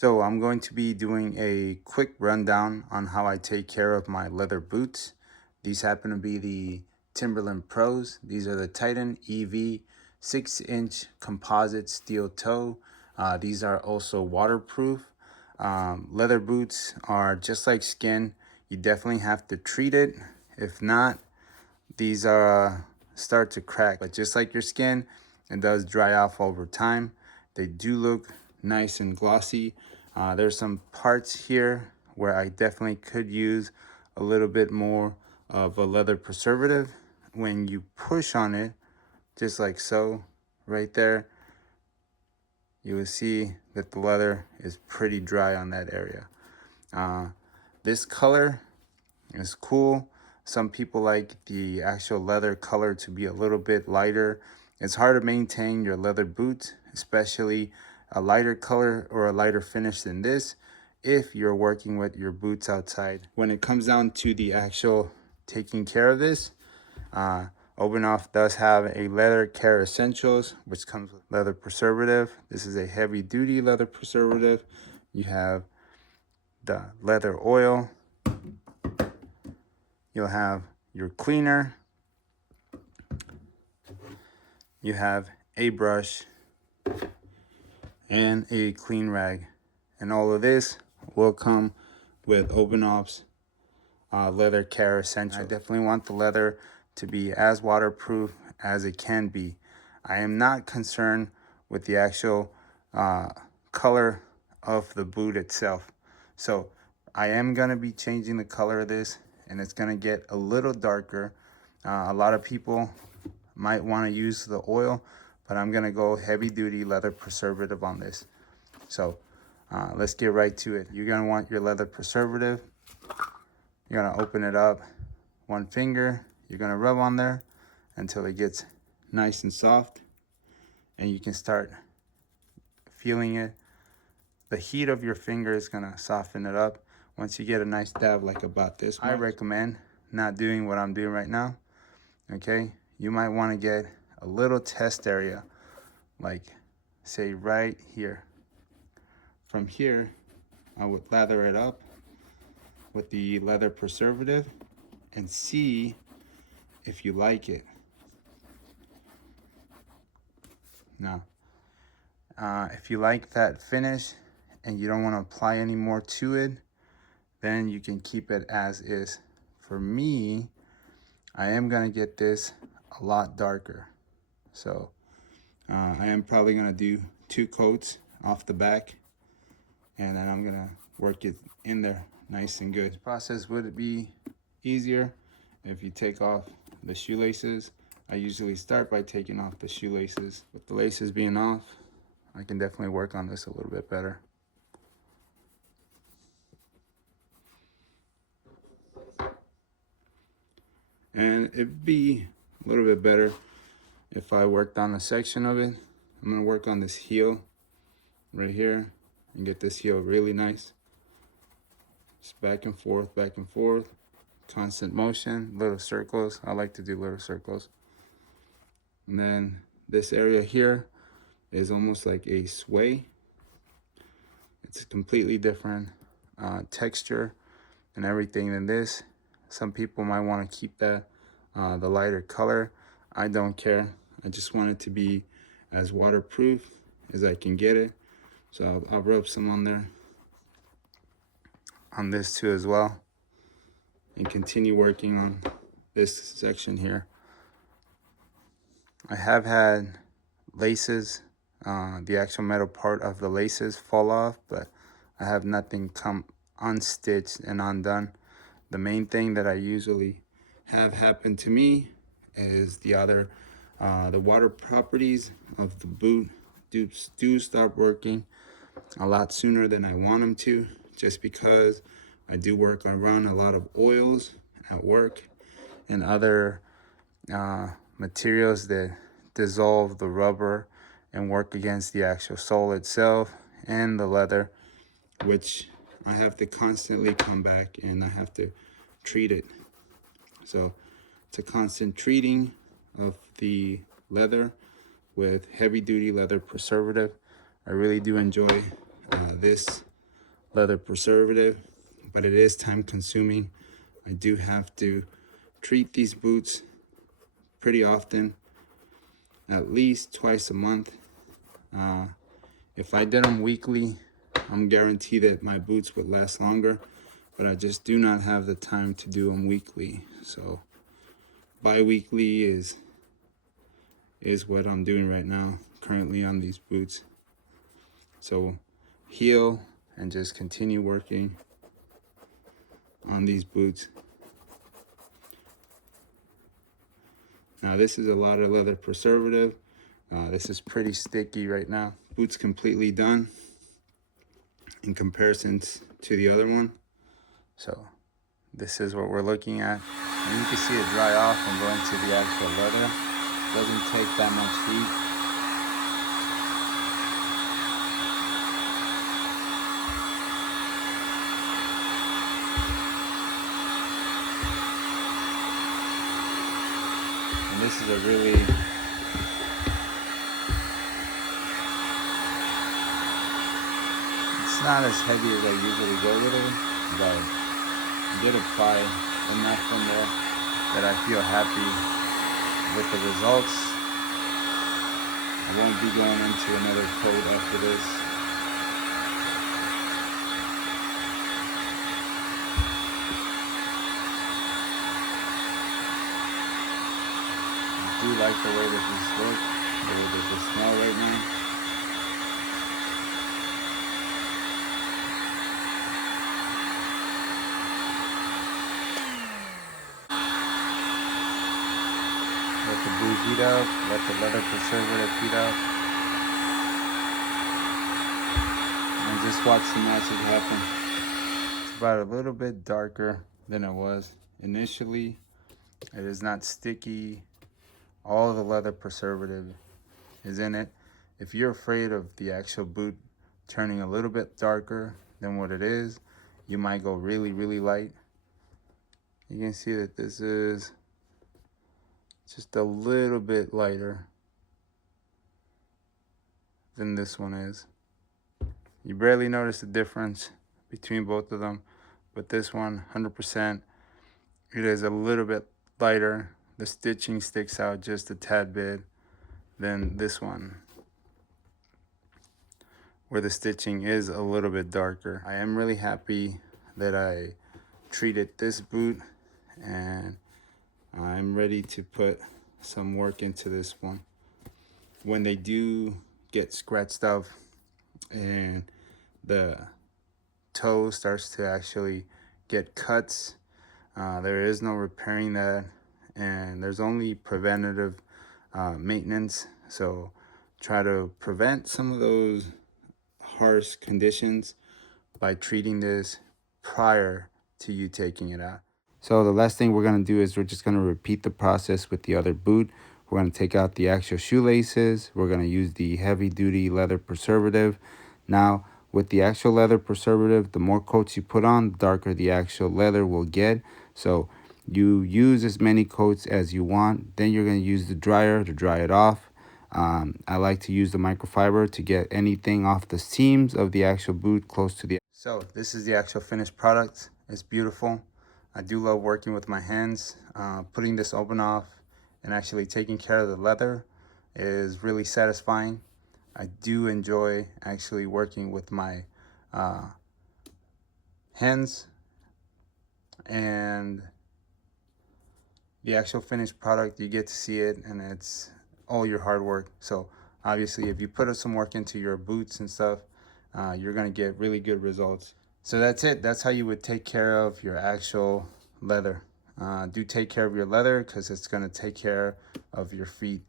So I'm going to be doing a quick rundown on how I take care of my leather boots. These happen to be the Timberland Pros. These are the Titan EV 6-inch composite steel toe. These are also waterproof. Leather boots are just like skin. You definitely have to treat it. If not, these start to crack. But just like your skin, it does dry off over time. They do look nice and glossy. There's some parts here where I definitely could use a little bit more of a leather preservative. When you push on it, just like so, right there, you will see that the leather is pretty dry on that area. This color is cool. Some people like the actual leather color to be a little bit lighter. It's hard to maintain your leather boots, especially a lighter color or a lighter finish than this, if you're working with your boots outside. When it comes down to the actual taking care of this, Obanoff does have a leather care essentials, which comes with leather preservative. This is a heavy duty leather preservative. You have the leather oil. You'll have your cleaner. You have a brush and a clean rag. And all of this will come with Obanoff's leather care essential. I definitely want the leather to be as waterproof as it can be. I am not concerned with the actual color of the boot itself. So I am gonna be changing the color of this, and it's gonna get a little darker. A lot of people might want to use the oil, but I'm gonna go heavy duty leather preservative on this. So let's get right to it. You're gonna want your leather preservative. You're gonna open it up, one finger. You're gonna rub on there until it gets nice and soft, and you can start feeling it. The heat of your finger is gonna soften it up. Once you get a nice dab like about this, I recommend not doing what I'm doing right now, okay? You might wanna get a little test area, like say right here. From here, I would lather it up with the leather preservative and see if you like it. Now, if you like that finish and you don't want to apply any more to it, then you can keep it as is. For me, I am gonna get this a lot darker. So I am probably gonna do 2 coats off the back, and then I'm gonna work it in there nice and good. This process would be easier if you take off the shoelaces. I usually start by taking off the shoelaces. With the laces being off, I can definitely work on this a little bit better. And it'd be a little bit better if I worked on a section of it. I'm gonna work on this heel right here and get this heel really nice. Just back and forth, constant motion, little circles. I like to do little circles. And then this area here is almost like a sway. It's a completely different texture and everything than this. Some people might want to keep that the lighter color. I don't care. I just want it to be as waterproof as I can get it. So I'll rub some on there, on this too as well, and continue working on this section here. I have had laces, the actual metal part of the laces fall off, but I have nothing come unstitched and undone. The main thing that I usually have happen to me is the water properties of the boot do start working a lot sooner than I want them to, just because I do run a lot of oils at work and other materials that dissolve the rubber and work against the actual sole itself and the leather, which I have to constantly come back and I have to treat it. So it's a constant treating of the leather with heavy duty leather preservative. I really do enjoy this leather preservative, but it is time consuming. I do have to treat these boots pretty often, at least twice a month. If I did them weekly, I'm guaranteed that my boots would last longer, but I just do not have the time to do them weekly. So bi-weekly is what I'm doing right now, currently on these boots. So heel and just continue working on these boots. Now this is a lot of leather preservative. This is pretty sticky right now. Boot's completely done in comparison to the other one. So this is what we're looking at. And you can see it dry off and go into the actual leather. Doesn't take that much heat. And this is a really it's not as heavy as I usually go with it, but I did apply enough in there that I feel happy with the results. I won't be going into another coat after this. I do like the way that these look, the way that they smell right now. Let the boot heat up, let the leather preservative heat up, and just watch the magic happen. It's about a little bit darker than it was initially. It is not sticky. All the leather preservative is in it. If you're afraid of the actual boot turning a little bit darker than what it is, you might go really, really light. You can see that this is just a little bit lighter than this one is. You barely notice the difference between both of them, but this one, 100%, it is a little bit lighter. The stitching sticks out just a tad bit than this one, where the stitching is a little bit darker. I am really happy that I treated this boot, and I'm ready to put some work into this one. When they do get scratched up and the toe starts to actually get cuts, there is no repairing that, and there's only preventative maintenance. So try to prevent some of those harsh conditions by treating this prior to you taking it out. So the last thing we're going to do is we're just going to repeat the process with the other boot. We're going to take out the actual shoelaces. We're going to use the heavy duty leather preservative. Now with the actual leather preservative, the more coats you put on, the darker the actual leather will get. So you use as many coats as you want. Then you're going to use the dryer to dry it off. I like to use the microfiber to get anything off the seams of the actual boot close to the. So this is the actual finished product. It's beautiful. I do love working with my hands. Putting this open off and actually taking care of the leather is really satisfying. I do enjoy actually working with my hands, and the actual finished product, you get to see it, and it's all your hard work. So obviously if you put some work into your boots and stuff, you're going to get really good results. So that's it. That's how you would take care of your actual leather. Do take care of your leather, because it's going to take care of your feet.